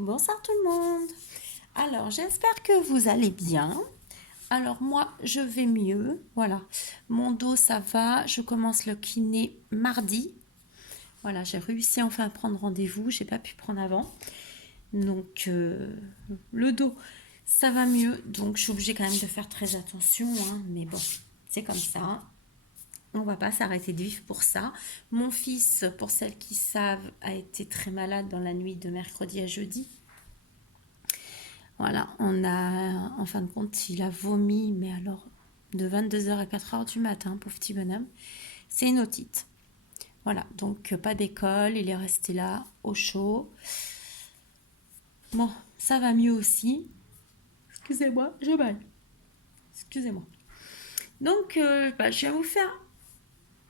Bonsoir tout le monde. Alors, j'espère que vous allez bien. Alors, moi, je vais mieux. Voilà. Mon dos, ça va. Je commence le kiné mardi. Voilà, j'ai réussi enfin à prendre rendez-vous. J'ai pas pu prendre avant. Donc, le dos, ça va mieux. Donc, je suis obligée quand même de faire très attention, hein. Mais bon, c'est comme ça. On va pas s'arrêter de vivre pour ça. Mon fils, pour celles qui savent, a été très malade dans la nuit de mercredi à jeudi. Voilà, en fin de compte, il a vomi, mais alors de 22h à 4h du matin, pauvre petit bonhomme. C'est une otite. Voilà, donc pas d'école, il est resté là, au chaud. Bon, ça va mieux aussi. Excusez-moi, je baille. Excusez-moi. Donc, je vais vous faire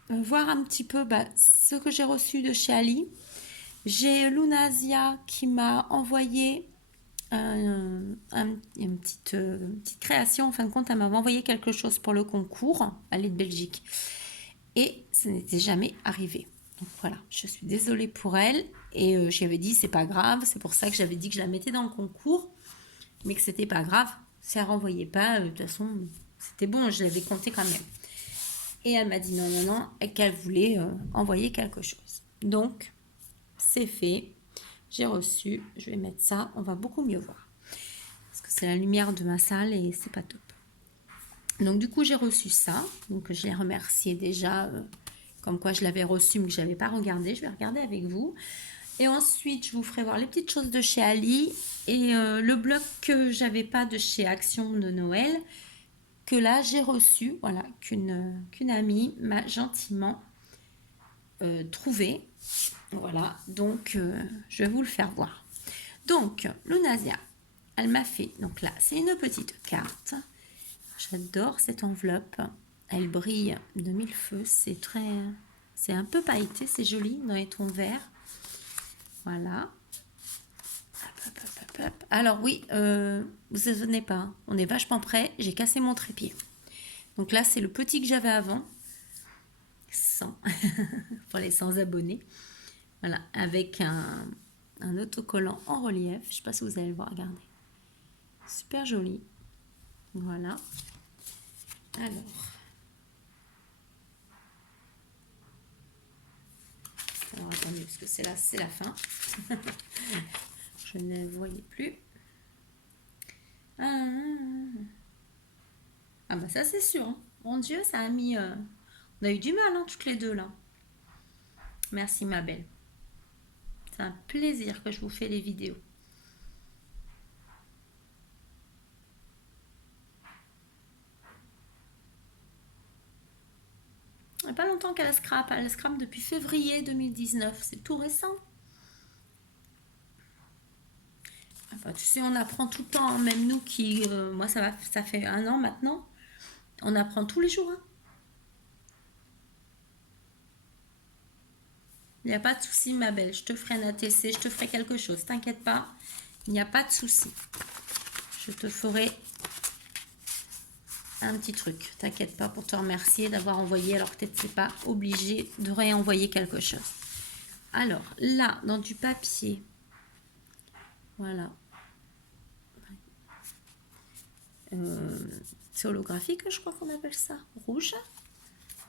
voir un petit peu ce que j'ai reçu de chez Ali. J'ai Lunasia qui m'a envoyé une petite création. En fin de compte, elle m'avait envoyé quelque chose pour le concours. Elle est de Belgique. Et ça n'était jamais arrivé. Donc voilà, je suis désolée pour elle. Et j'y avais dit, c'est pas grave. C'est pour ça que j'avais dit que je la mettais dans le concours. Mais que c'était pas grave. Si elle renvoyait pas, de toute façon, c'était bon. Je l'avais compté quand même. Et elle m'a dit non, non, non. Et qu'elle voulait envoyer quelque chose. Donc, c'est fait. J'ai reçu. Je vais mettre ça. On va beaucoup mieux voir. Parce que c'est la lumière de ma salle et c'est pas top. Donc du coup j'ai reçu ça, donc je l'ai remercié déjà, comme quoi je l'avais reçu mais que je n'avais pas regardé, je vais regarder avec vous. Et ensuite je vous ferai voir les petites choses de chez Ali et le bloc que j'avais pas de chez Action de Noël, que là j'ai reçu, voilà, qu'une amie m'a gentiment trouvé. Voilà, donc je vais vous le faire voir. Donc Lunasia, elle m'a fait, donc là c'est une petite carte. J'adore cette enveloppe. Elle brille de mille feux. C'est un peu pailleté, c'est joli dans les tons verts. Voilà. Hop, hop, hop, hop. Alors oui, vous ne venez pas. Hein. On est vachement près. J'ai cassé mon trépied. Donc là, c'est le petit que j'avais avant. 100 pour les 100 abonnés. Voilà, avec un autocollant en relief. Je ne sais pas si vous allez le voir, regardez. Super joli. Voilà. Alors. Alors attendez, parce que c'est la fin. Je ne voyais plus. Ah bah ça c'est sûr. Hein. Mon Dieu, ça a mis... On a eu du mal, hein, toutes les deux là. Merci ma belle. C'est un plaisir que je vous fais les vidéos. Il n'y a pas longtemps qu'elle a scrap. Elle a scrap depuis février 2019. C'est tout récent. Ah bah, tu sais, on apprend tout le temps. Hein. Même nous qui... moi, ça fait 1 an maintenant. On apprend tous les jours. Hein. Il n'y a pas de souci, ma belle. Je te ferai un ATC, je te ferai quelque chose. T'inquiète pas. Il n'y a pas de souci. Je te ferai un petit truc. T'inquiète pas pour te remercier d'avoir envoyé alors que tu n'étais pas obligé de réenvoyer quelque chose. Alors, là, dans du papier. Voilà. C'est holographique, je crois qu'on appelle ça. Rouge.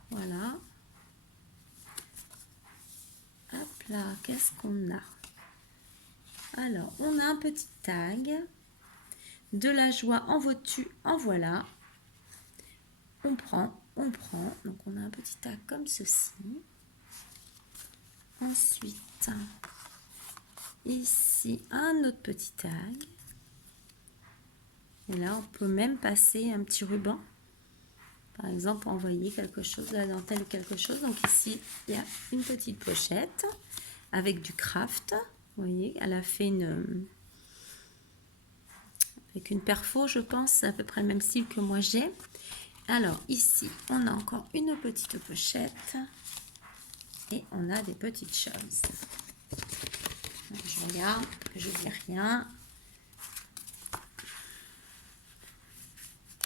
Voilà. Hop là, qu'est-ce qu'on a? Alors, on a un petit tag. De la joie, en veux-tu, en voilà. On prend. Donc, on a un petit tag comme ceci. Ensuite, ici, un autre petit tag. Et là, on peut même passer un petit ruban. Par exemple, envoyer quelque chose, de la dentelle ou quelque chose. Donc ici, il y a une petite pochette avec du craft. Vous voyez, elle a fait avec une perfo, je pense. C'est à peu près le même style que moi j'ai. Alors ici, on a encore une petite pochette. Et on a des petites choses. Donc, je regarde, je ne dis rien.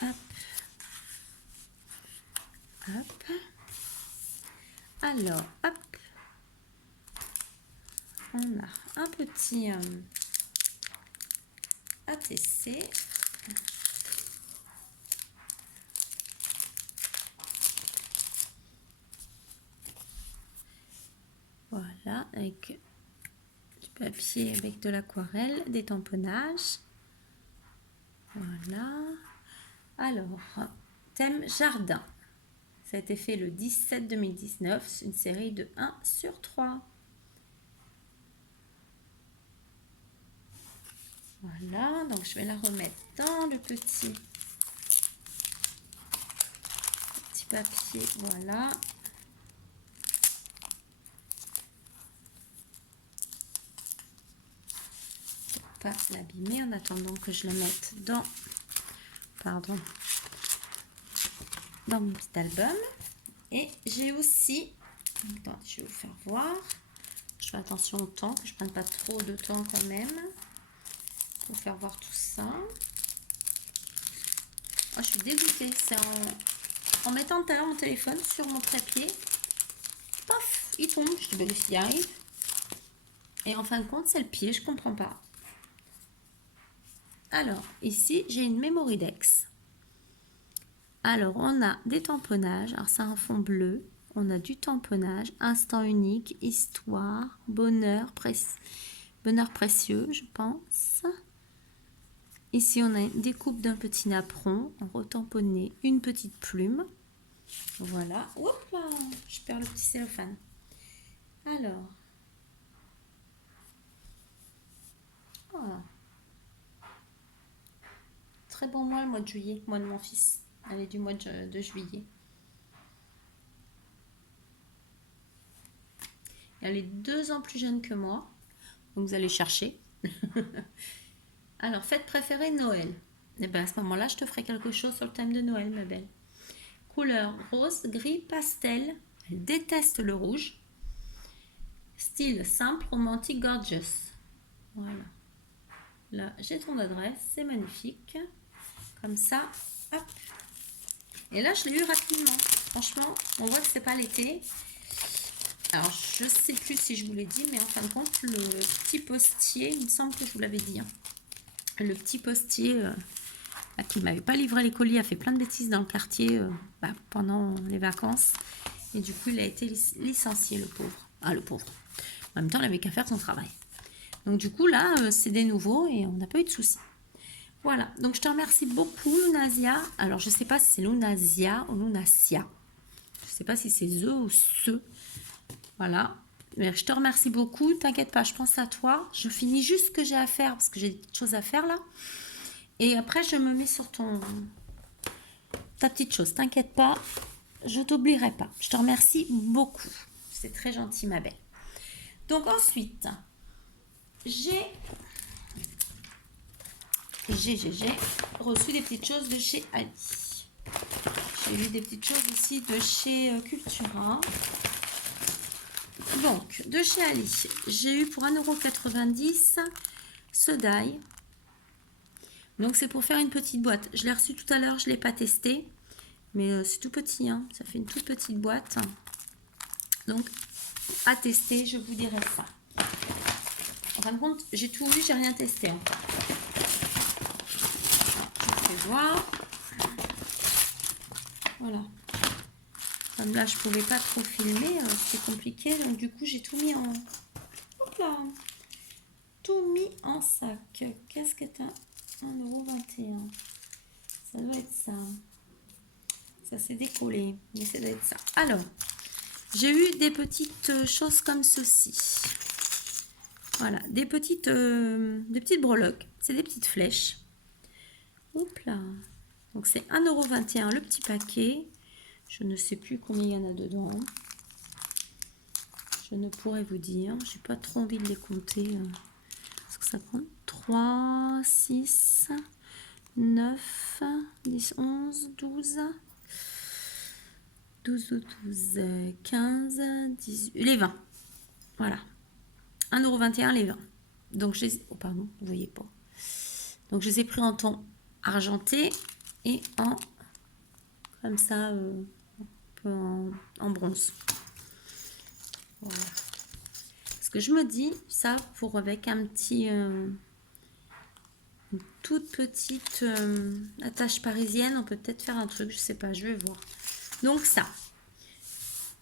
Hop. Hop. Alors, hop. On a un petit tester. Voilà, avec du papier, avec de l'aquarelle, des tamponnages. Voilà. Alors, thème jardin. Ça a été fait le 17-2019. C'est une série de 1/3. Voilà, donc je vais la remettre dans le petit papier. Voilà. Pas l'abîmer en attendant que je le mette dans mon petit album. Et j'ai aussi, attends, je vais vous faire voir, je fais attention au temps, que je prenne pas trop de temps quand même pour faire voir tout ça. Oh, je suis dégoûtée, c'est en mettant tout à l'heure mon téléphone sur mon trépied, paf, il tombe. Je dis, ben, qu'est-ce qui arrive? Et en fin de compte, c'est le pied, je comprends pas. Alors, ici, j'ai une Mémoridex. Alors, on a des tamponnages. Alors, c'est un fond bleu. On a du tamponnage, instant unique, histoire, bonheur, bonheur précieux, je pense. Ici, on a une découpe d'un petit napperon, en retamponné, une petite plume. Voilà. Oups là, je perds le petit cellophane. Alors. Oh. Très bon mois, le mois de juillet, mois de mon fils. Elle est du mois de juillet. Elle est 2 ans plus jeune que moi. Donc vous allez chercher. Alors, fête préférée Noël. Et bien à ce moment-là, je te ferai quelque chose sur le thème de Noël, ma belle. Couleur rose, gris, pastel. Elle déteste le rouge. Style simple, romantique, gorgeous. Voilà. Là, j'ai ton adresse. C'est magnifique. Comme ça, hop. Et là, je l'ai eu rapidement. Franchement, on voit que c'est pas l'été. Alors, je sais plus si je vous l'ai dit, mais en fin de compte, le petit postier, il me semble que je vous l'avais dit. Hein. Le petit postier qui ne m'avait pas livré les colis a fait plein de bêtises dans le quartier pendant les vacances. Et du coup, il a été licencié, le pauvre. Ah, le pauvre. En même temps, il avait qu'à faire son travail. Donc, du coup, là, c'est des nouveaux et on n'a pas eu de soucis. Voilà. Donc, je te remercie beaucoup, Lunasia. Alors, je ne sais pas si c'est Lunasia ou Lunasia. Je ne sais pas si c'est ze ou ce. Voilà. Mais je te remercie beaucoup. T'inquiète pas, je pense à toi. Je finis juste ce que j'ai à faire parce que j'ai des choses à faire là. Et après, je me mets sur ta petite chose. T'inquiète pas, je t'oublierai pas. Je te remercie beaucoup. C'est très gentil, ma belle. Donc ensuite, j'ai reçu des petites choses de chez Ali. J'ai eu des petites choses aussi de chez Cultura. Donc, de chez Ali, j'ai eu pour 1,90 € ce die. Donc, c'est pour faire une petite boîte. Je l'ai reçu tout à l'heure, je ne l'ai pas testé. Mais c'est tout petit, hein. Ça fait une toute petite boîte. Donc, à tester, je vous dirai ça. En fin de compte, j'ai tout vu, j'ai rien testé encore. Je vous fais voir. Voilà. Comme là, je pouvais pas trop filmer, c'était compliqué. Donc, du coup, j'ai tout mis en... Hop là. Tout mis en sac. Qu'est-ce que t'as? 1,21 €. Ça doit être ça. Ça s'est décollé, mais ça doit être ça. Alors, j'ai eu des petites choses comme ceci. Voilà, des petites breloques. C'est des petites flèches. Hop là. Donc, c'est 1,21 € le petit paquet. Je ne sais plus combien il y en a dedans. Je ne pourrais vous dire. J'ai pas trop envie de les compter. Parce que ça compte 3, 6, 9, 10, 11, 12... 12, 15, 18, les 20. Voilà. 1,21 € les 20. Donc, oh, pardon, vous voyez pas. Donc, je les ai pris en ton argenté et en, comme ça, un peu en bronze. Voilà. Parce que je me dis, ça, pour avec un petit, une une toute petite attache parisienne. On peut peut-être faire un truc, je sais pas, je vais voir. Donc ça.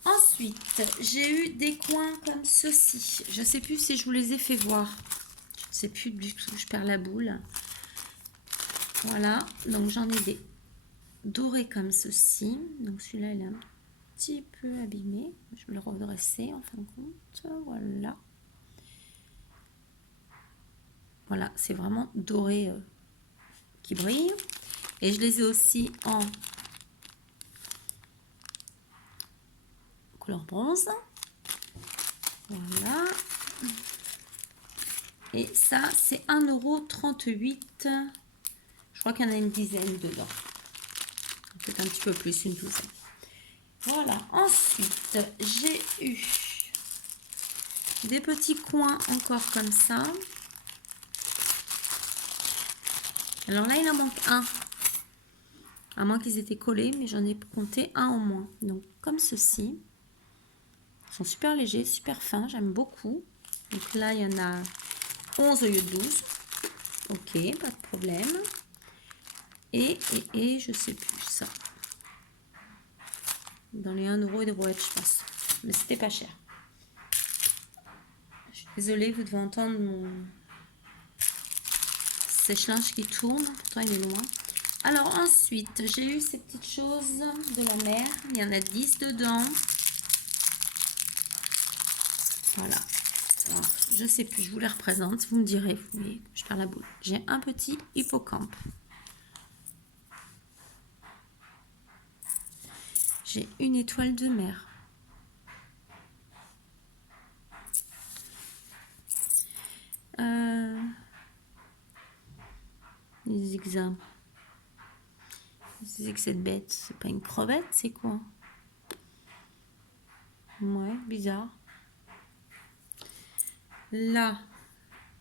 Ensuite, j'ai eu des coins comme ceci. Je sais plus si je vous les ai fait voir. Je ne sais plus du tout, je perds la boule. Voilà, donc j'en ai des dorés comme ceci. Donc celui-là, il est un petit peu abîmé. Je vais le redresser en fin de compte. Voilà. Voilà, c'est vraiment doré qui brille. Et je les ai aussi en couleur bronze. Voilà. Et ça, c'est 1,38 €. Je crois qu'il y en a une dizaine dedans. Peut-être un petit peu plus, une douzaine. Voilà. Ensuite, j'ai eu des petits coins encore comme ça. Alors là, il en manque un. À moins qu'ils étaient collés, mais j'en ai compté un en moins. Donc, comme ceci. Ils sont super légers, super fins. J'aime beaucoup. Donc là, il y en a 11 au lieu de 12. Ok, pas de problème. Et je sais plus ça. Dans les 1 € et des brouettes, je pense. Mais c'était pas cher. Je suis désolée, vous devez entendre mon sèche-linge qui tourne. Pourtant, il est loin. Alors ensuite, j'ai eu ces petites choses de la mer. Il y en a 10 dedans. Voilà. Alors, je sais plus, je vous les représente. Vous me direz, vous voyez, je perds la boule. J'ai un petit hippocampe. J'ai une étoile de mer. Les zigzags. C'est que cette bête, c'est pas une crevette, c'est quoi? Ouais, bizarre. Là,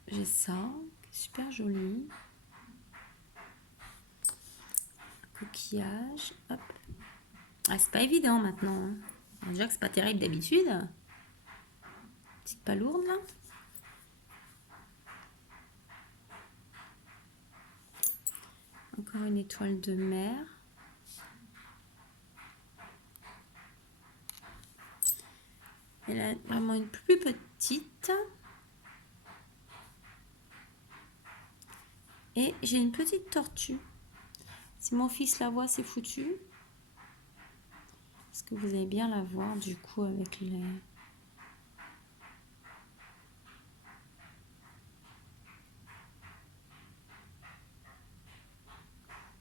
j'ai ça, super joli. Coquillage, hop. Ah, c'est pas évident maintenant. Hein. Déjà que c'est pas terrible d'habitude. Petite palourde là. Encore une étoile de mer. Elle a vraiment une plus petite. Et j'ai une petite tortue. Si mon fils la voit, c'est foutu. Est-ce que vous allez bien la voir du coup avec les...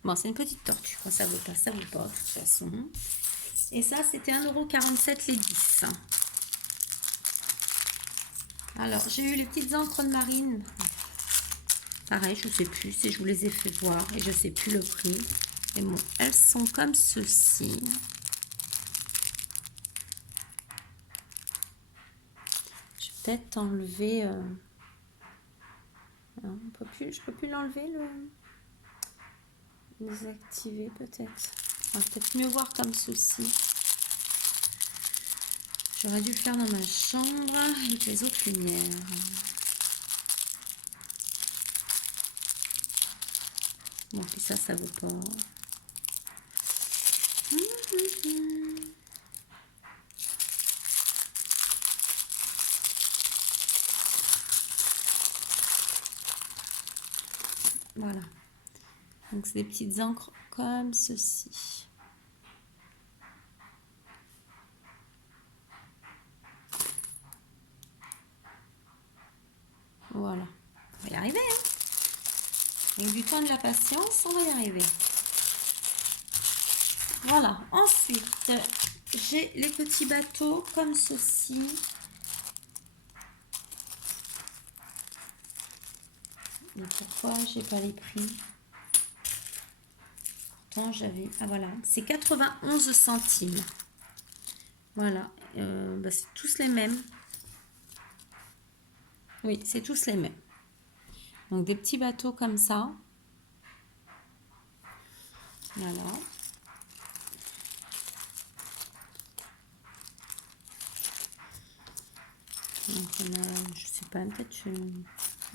Bon, c'est une petite tortue. Quand ça vaut pas, ça vaut pas de toute façon. Et ça, c'était 1,47 € les 10. Alors, j'ai eu les petites encres de marine. Pareil, je ne sais plus si je vous les ai fait voir et je ne sais plus le prix. Mais bon, elles sont comme ceci. Je vais peut-être enlever... Non, je peux plus l'enlever, le désactiver peut-être. On va peut-être mieux voir comme ceci. J'aurais dû le faire dans ma chambre avec les autres lumières. Bon, puis ça vaut pas. Voilà. Donc, c'est des petites encres comme ceci. Voilà. On va y arriver, hein. Avec du temps et de la patience, on va y arriver. Voilà. Ensuite, j'ai les petits bateaux comme ceci. Et pourquoi j'ai pas les prix? Pourtant, j'avais... Ah voilà, c'est 91 centimes. Voilà. C'est tous les mêmes. Oui, c'est tous les mêmes. Donc, des petits bateaux comme ça. Voilà. Donc, on a, je sais pas, peut-être une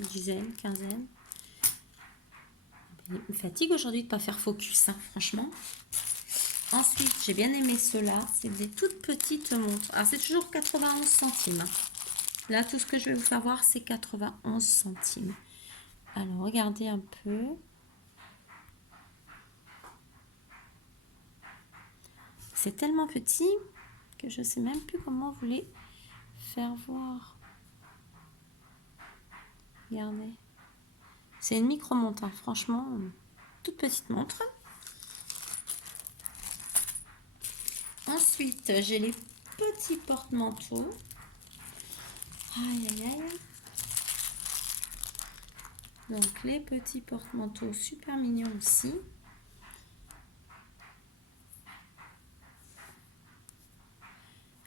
dizaine, quinzaine. Il me fatigue aujourd'hui de ne pas faire focus, hein, franchement. Ensuite, j'ai bien aimé ceux-là. C'est des toutes petites montres. Alors, c'est toujours 91 centimes. Là, tout ce que je vais vous faire voir, c'est 91 centimes. Alors, regardez un peu. C'est tellement petit que je ne sais même plus comment vous les faire voir. Regardez. C'est une micro-montre, hein, franchement. Toute petite montre. Ensuite, j'ai les petits porte-manteaux. Aïe, aïe, aïe. Donc, les petits porte-manteaux super mignons aussi.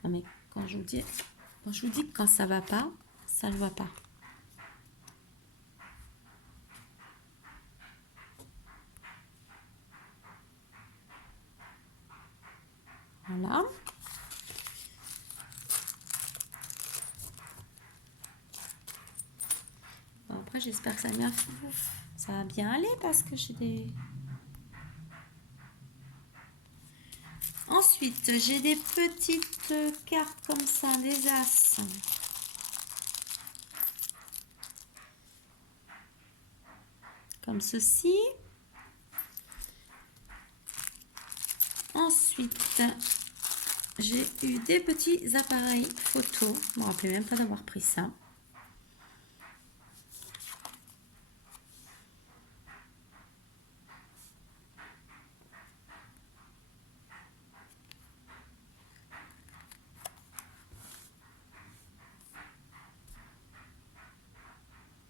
Non, mais quand je vous dis que quand ça va pas, ça ne va pas. Voilà. Bon, après, j'espère que ça va bien aller parce que j'ai des... Ensuite, j'ai des petites cartes comme ça, des as. Comme ceci. Ensuite, j'ai eu des petits appareils photo. Je ne me rappelais même pas d'avoir pris ça.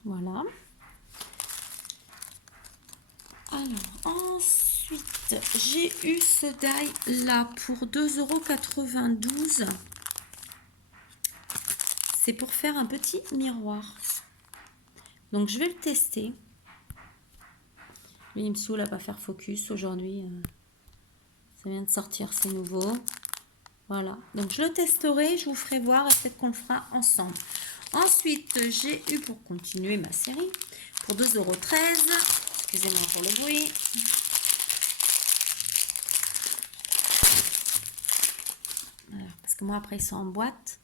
Voilà. Alors, ensuite, j'ai eu ce die là pour 2,92 €. C'est pour faire un petit miroir. Donc, je vais le tester. Lui, il me saoule à pas faire focus aujourd'hui. Ça vient de sortir, c'est nouveau. Voilà. Donc, je le testerai, je vous ferai voir et peut-être qu'on le fera ensemble. Ensuite, j'ai eu pour continuer ma série pour 2,13 €. Excusez-moi pour le bruit. Voilà, parce que moi, après, ils sont en boîte.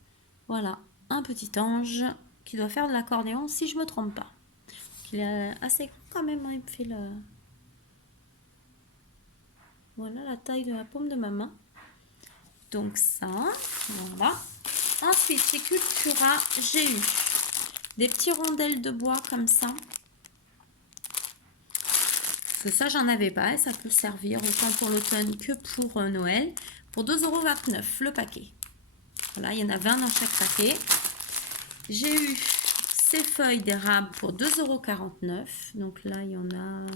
Voilà, un petit ange qui doit faire de l'accordéon, si je me trompe pas. Il est assez grand quand même, hein, il me fait le... Voilà la taille de la paume de ma main. Donc ça, voilà. Ensuite, chez Cultura, j'ai eu des petits rondelles de bois comme ça. Parce que ça, j'en avais pas et ça peut servir autant pour l'automne que pour Noël. Pour 2,29 € le paquet. Voilà, il y en a 20 dans chaque paquet. J'ai eu ces feuilles d'érable pour 2,49 €. Donc là, il y en a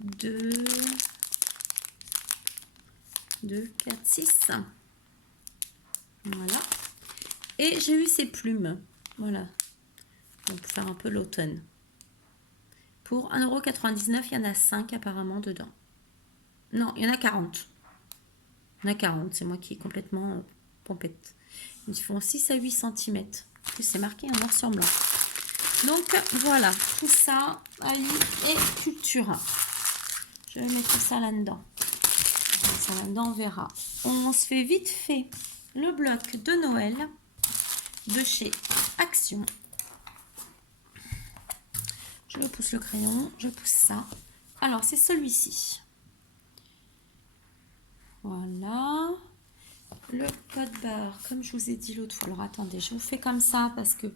2, 4, 6. Voilà. Et j'ai eu ces plumes. Voilà. Donc, pour faire un peu l'automne. Pour 1,99 €, il y en a 5 apparemment dedans. Non, il y en a 40. Il y en a 40. C'est moi qui est complètement pompette. Ils font 6 à 8 cm. En plus, c'est marqué en noir sur blanc. Donc, voilà. Tout ça, Ali et Cultura. Je vais mettre tout ça là-dedans. Ça là-dedans, on verra. On se fait vite fait le bloc de Noël de chez Action. Je pousse le crayon, je pousse ça. Alors, c'est celui-ci. Voilà. Le code barre, comme je vous ai dit l'autre fois. Alors, attendez, je vous fais comme ça parce que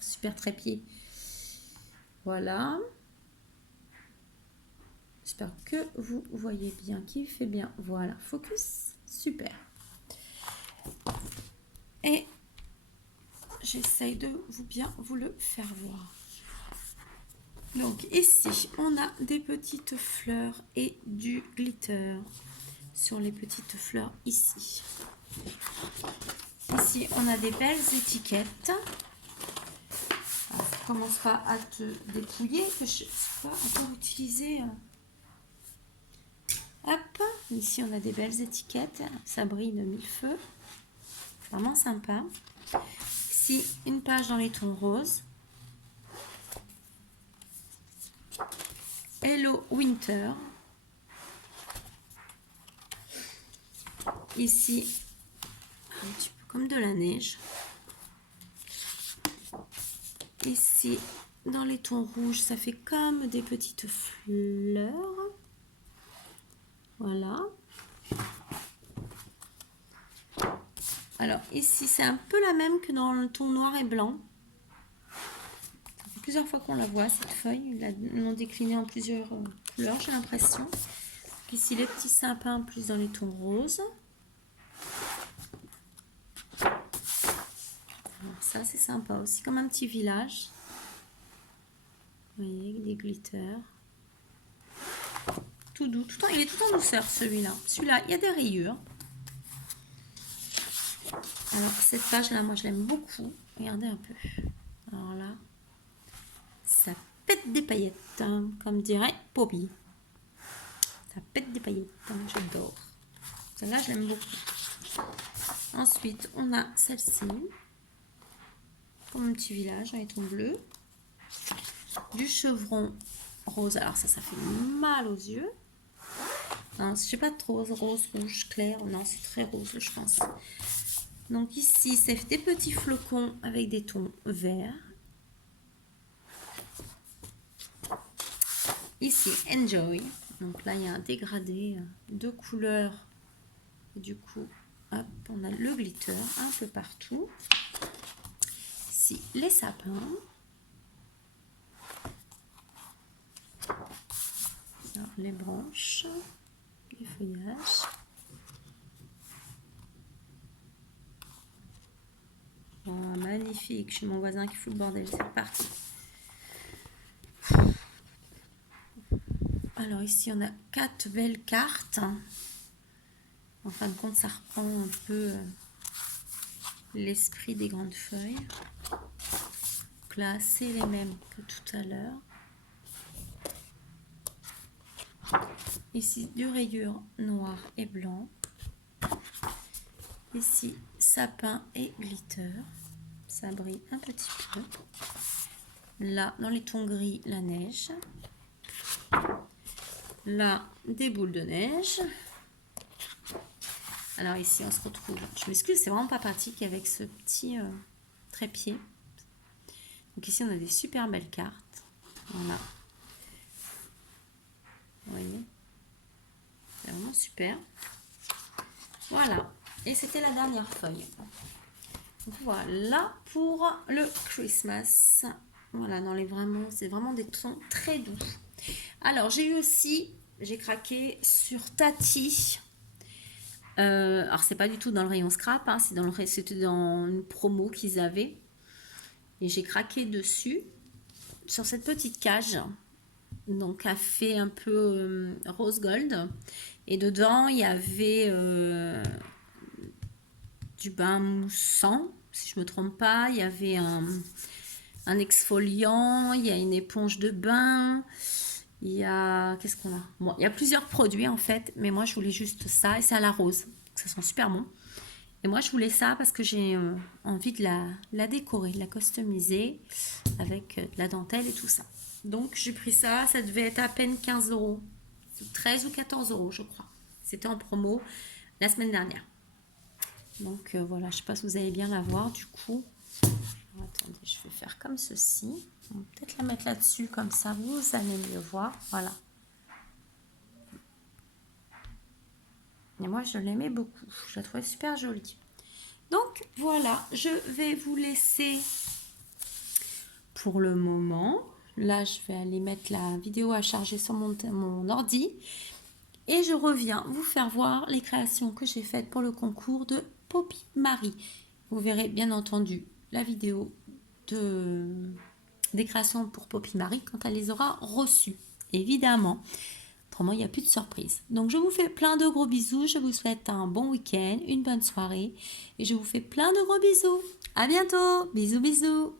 super trépied. Voilà. J'espère que vous voyez bien, qu'il fait bien. Voilà, focus. Super. Et j'essaye de bien vous le faire voir. Donc ici, on a des petites fleurs et du glitter sur les petites fleurs ici. Ici, on a des belles étiquettes. Alors, ça commence pas à te dépouiller, que je sais pas encore utiliser. Hop, ici on a des belles étiquettes, ça brille de mille feux, vraiment sympa. Ici, une page dans les tons roses. Hello Winter. Ici, un petit peu comme de la neige. Ici, dans les tons rouges, ça fait comme des petites fleurs. Voilà. Alors ici, c'est un peu la même que dans le ton noir et blanc. Ça fait plusieurs fois qu'on la voit, cette feuille. Ils l'ont déclinée en plusieurs couleurs, j'ai l'impression. Ici, les petits sapins plus dans les tons roses. Alors ça, c'est sympa aussi, comme un petit village. Vous voyez, avec des glitters. Tout doux, il est tout en douceur celui-là. Celui-là, il y a des rayures. Alors cette page-là, moi je l'aime beaucoup. Regardez un peu. Alors là, ça pète des paillettes, hein, comme dirait Poppy. Ça pète des paillettes, hein, j'adore. Celle-là, je l'aime beaucoup. Ensuite, on a celle-ci. Comme un petit village, en ton bleu. Du chevron rose. Alors ça fait mal aux yeux. Non, je sais pas trop, rose, rouge, clair. Non, c'est très rose, je pense. Donc ici, c'est des petits flocons avec des tons verts. Ici, Enjoy. Donc là, il y a un dégradé de couleurs. Et du coup, hop, on a le glitter un peu partout. Ici, les sapins. Alors, les branches, les feuillages. Oh, magnifique, je suis mon voisin qui fout le bordel, c'est reparti. Alors ici, on a 4 belles cartes. En fin de compte, ça reprend un peu l'esprit des grandes feuilles. Donc là, c'est les mêmes que tout à l'heure. Ici, du rayure noir et blanc. Ici, sapin et glitter. Ça brille un petit peu. Là, dans les tons gris, la neige. Là, des boules de neige. Alors ici, on se retrouve. Je m'excuse, c'est vraiment pas pratique avec ce petit trépied. Donc ici, on a des super belles cartes. Voilà. Vous voyez, c'est vraiment super. Voilà. Et c'était la dernière feuille. Voilà pour le Christmas. Voilà, c'est vraiment des tons très doux. Alors, j'ai craqué sur Tati. Alors, c'est pas du tout dans le rayon scrap, hein, c'était dans une promo qu'ils avaient. Et j'ai craqué dessus, sur cette petite cage. Donc, elle fait un peu rose gold. Et dedans, il y avait du bain moussant, si je me trompe pas. Il y avait un exfoliant, il y a une éponge de bain. Il y a... Qu'est-ce qu'on a? Bon, il y a plusieurs produits en fait, mais moi je voulais juste ça et c'est à la rose. Ça sent super bon. Et moi je voulais ça parce que j'ai envie de la décorer, de la customiser avec de la dentelle et tout ça. Donc j'ai pris ça, ça devait être à peine 15 €. 13 ou 14 € je crois. C'était en promo la semaine dernière. Donc voilà, je sais pas si vous allez bien la voir du coup. Alors, attendez, je vais faire comme ceci. On va peut-être la mettre là-dessus, comme ça vous allez mieux voir. Voilà. Et moi, je l'aimais beaucoup. Je la trouvais super jolie. Donc, voilà. Je vais vous laisser pour le moment. Là, je vais aller mettre la vidéo à charger sur mon ordi. Et je reviens vous faire voir les créations que j'ai faites pour le concours de Poppy Marie. Vous verrez bien entendu la vidéo des créations pour Poppy Marie quand elle les aura reçues, évidemment. Autrement, il n'y a plus de surprise. Donc, je vous fais plein de gros bisous. Je vous souhaite un bon week-end, une bonne soirée. Et je vous fais plein de gros bisous. À bientôt. Bisous, bisous.